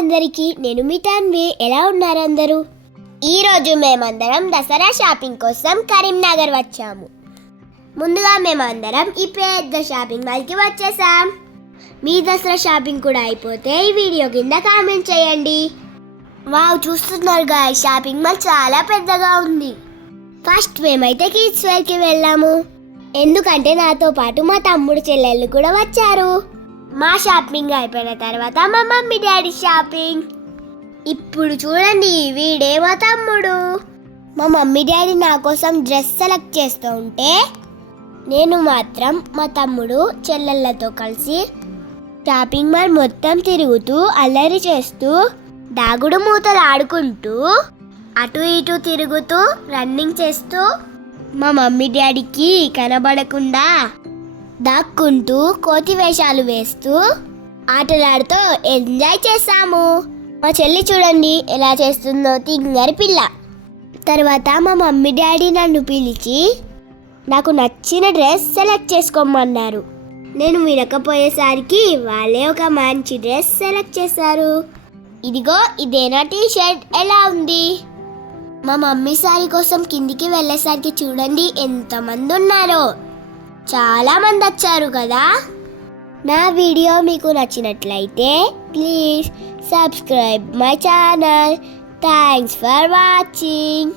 అందరికీ, నేను మీ తన్వి. ఎలా ఉన్నారు అందరూ? ఈరోజు మేమందరం దసరా షాపింగ్ కోసం కరీంనగర్ వచ్చాము. ముందుగా మేమందరం ఈ పెద్ద షాపింగ్ మాల్కి వచ్చేసాం. మీ దసరా షాపింగ్ కూడా అయిపోతే ఈ వీడియో కింద కామెంట్ చేయండి. వావ్, చూస్తున్నారు గాయ్స్, షాపింగ్ మాల్ చాలా పెద్దగా ఉంది. ఫస్ట్ మేమైతే కిడ్స్ వేర్కి వెళ్ళాము, ఎందుకంటే నాతో పాటు మా తమ్ముడు చెల్లెళ్ళు కూడా వచ్చారు. మా షాపింగ్ అయిపోయిన తర్వాత మా మమ్మీ డాడీ షాపింగ్. ఇప్పుడు చూడండి, వీడే మా తమ్ముడు. మా మమ్మీ డాడీ నా కోసం డ్రెస్ సెలెక్ట్ చేస్తూ ఉంటే నేను మాత్రం మా తమ్ముడు చెల్లెళ్ళతో కలిసి షాపింగ్ మాల్ మొత్తం తిరుగుతూ అల్లరి చేస్తూ దాగుడు మూతలు ఆడుకుంటూ అటు ఇటు తిరుగుతూ రన్నింగ్ చేస్తూ మా మమ్మీ డాడీకి కనబడకుండా దాక్కుంటూ కోతి వేషాలు వేస్తూ ఆటలాడుతూ ఎంజాయ్ చేసాము. మా చెల్లి చూడండి ఎలా చేస్తుందో, తింగరి పిల్ల. తర్వాత మా మమ్మీ డాడీ నన్ను పిలిచి నాకు నచ్చిన డ్రెస్ సెలెక్ట్ చేసుకోమన్నారు. నేను వినకపోయేసరికి వాళ్ళే ఒక మంచి డ్రెస్ సెలెక్ట్ చేశారు. ఇదిగో, ఇదేనా టీ షర్ట్, ఎలా ఉంది? మా మమ్మీ సారీ కోసం కిందికి వెళ్ళేసరికి చూడండి ఎంతమంది ఉన్నారో. చాలా మంది వచ్చారు కదా. నా వీడియో మీకు నచ్చినట్లయితే please subscribe my channel. Thanks for watching.